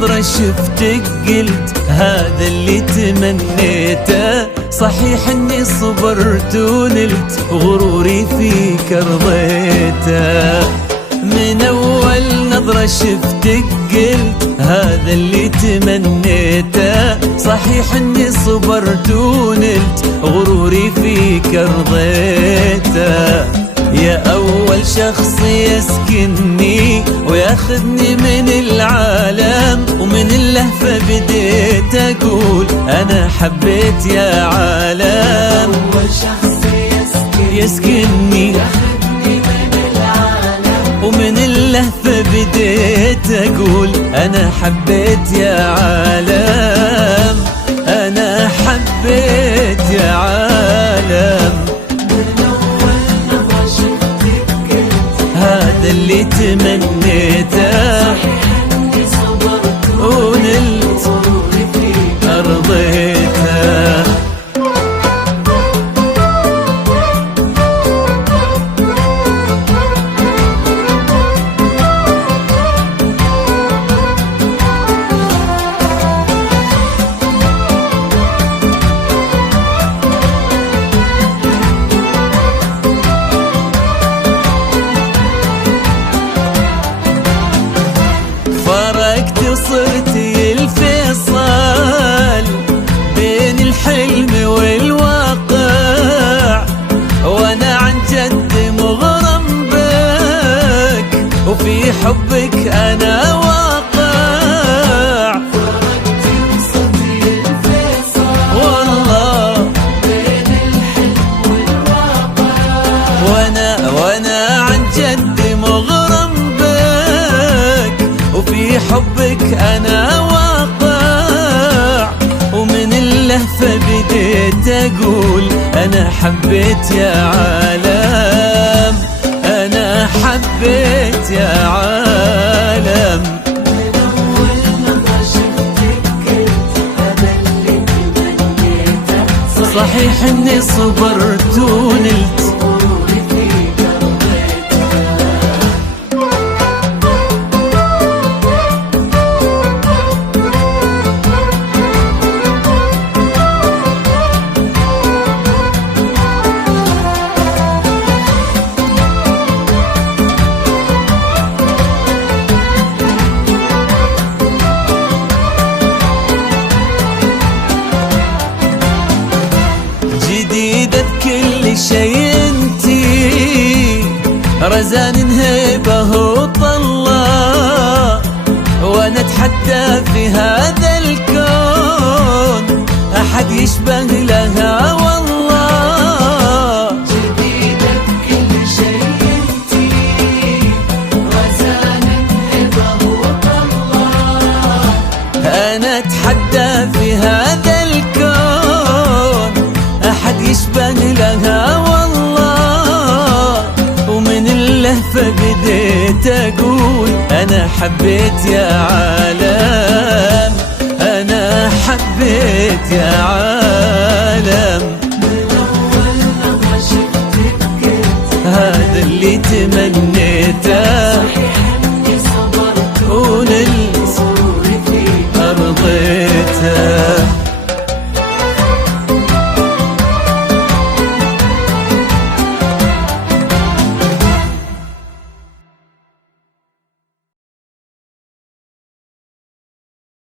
نظرة شفتك قلت هذا اللي تمنيته. صحيح اني صبرت ونلت غروري فيك رضيته. من اول نظرة شفتك قلت هذا اللي تمنيته. صحيح اني صبرت ونلت غروري فيك رضيته. يا أول شخص يسكنني وياخذني من العالم، ومن اللهفة بديت أقول أنا حبيت يا عالم. أول شخص يسكنني وياخذني من العالم، ومن اللهفة بديت أقول أنا حبيت يا عالم. أنا حبيت يا عالم. هذا اللي تمنيته. إني صبرت ونلت غروري فيك رضيته. صرتي الفيصل بين الحلم والواقع، وانا عن جد مغرم بك وفي حبك انا واقع. فرقتي وصلتي الفيصل والله بين الحلم والواقع، وانا عن جد مغرم بك وفي حبك أنا واقع. ومن اللهفة بديت أقول أنا حبيت يا عالم. أنا حبيت يا عالم. من أول نظرة شفتك قلت هذا اللي تمنيته. صحيح إني صبرت ونلت غروري فيك رضيته. جديدة بكل شيء انتي، رزان هيبة وطلة، وانا اتحدى في هذا الكون احد يشبه لها والله. جديدة بكل شيء انتي، رزان هبة وطلة، انا اتحدى في هذا الكون احد يشبه لها والله. ومن اللهفة بديت اقول انا حبيت يا عالم. انا حبيت يا عالم. من أول نظرة شفتك قلت هذا اللي تمنيته.